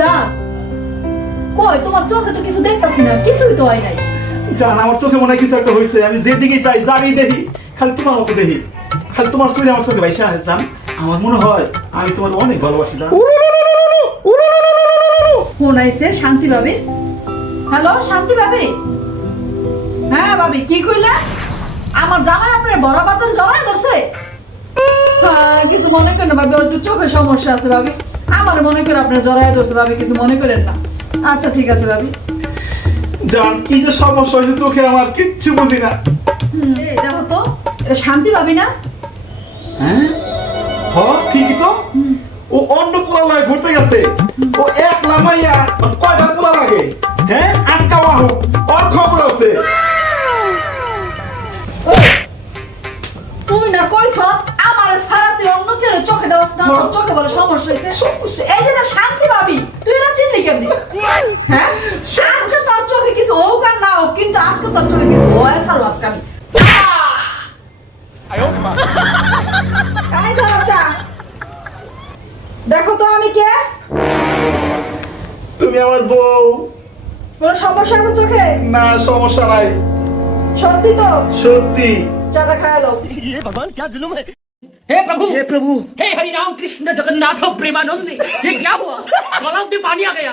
যা কই তোমার চোখে তো কিছু দেখতাছি না, কিছুই তো হয় নাই। জান আমার চোখে মনে হয় কিছু একটা হয়েছে, আমি যেদিকে চাই যারই দেখি খালি তোমার মতো দেখি, খালি তোমার চোখে আমার চোখে ভাইসা আছে জান। আমার মনে হয় আমি তোমার অনেক ভালোবাসি জান। ফোন আইছে শান্তি ভাবি। হ্যালো শান্তি ভাবি। হ্যাঁ ভাবি কি কইলা? আমার জামাই আপনার বড় বাজার জড়াই ধরছে। হ্যাঁ কিছু মনে করেন না ভাবি, ওর একটু চোখে সমস্যা আছে ভাবি। আমার মনে করে আপনার জড়াই ধরছে ভাবি, কিছু মনে করেন না। আচ্ছা ঠিক আছে ভাবি। জান কি যে সমস্যা হয়েছে চোখে আমার কিচ্ছু বুঝি না। এই দেখো তো, এটা শান্তি ভাবি না? হ্যাঁ হ ঠিকই তো। ও অন্য পোলা লাগে ঘুরতে গেছে, ও একলা মাইয়া কয়টা পোলা লাগে। হ্যাঁ আজকে আহ ওর খবর আছে। তুমি না কইছ আমার সারাতে অন্য কেউ চোখে দেওয়া না, তোর চোখে বলে সমস্যা হয়েছে। এই যে না শান্তি ভাবি, তুই না চিনলি কেমনি? হ্যাঁ আজকে তোর চোখে কিছু হোক আর না হোক, কিন্তু আজকে তোর চোখে কিছু হয় সারো আজকে আমি। এই ধরো চা। দেখো তো আমি কে? তুমি আমার বউ। কোনো সমস্যা আছে চোখে? না সমস্যা নাই, সত্যি তো? সত্যি। চাটা খায় লো। ये भगवान क्या जुल्म है। हे प्रभु, हे प्रभु, हे हरि राम कृष्ण जगन्नाथ प्रेमानंद, ये क्या हुआ? गलाव में पानी आ गया।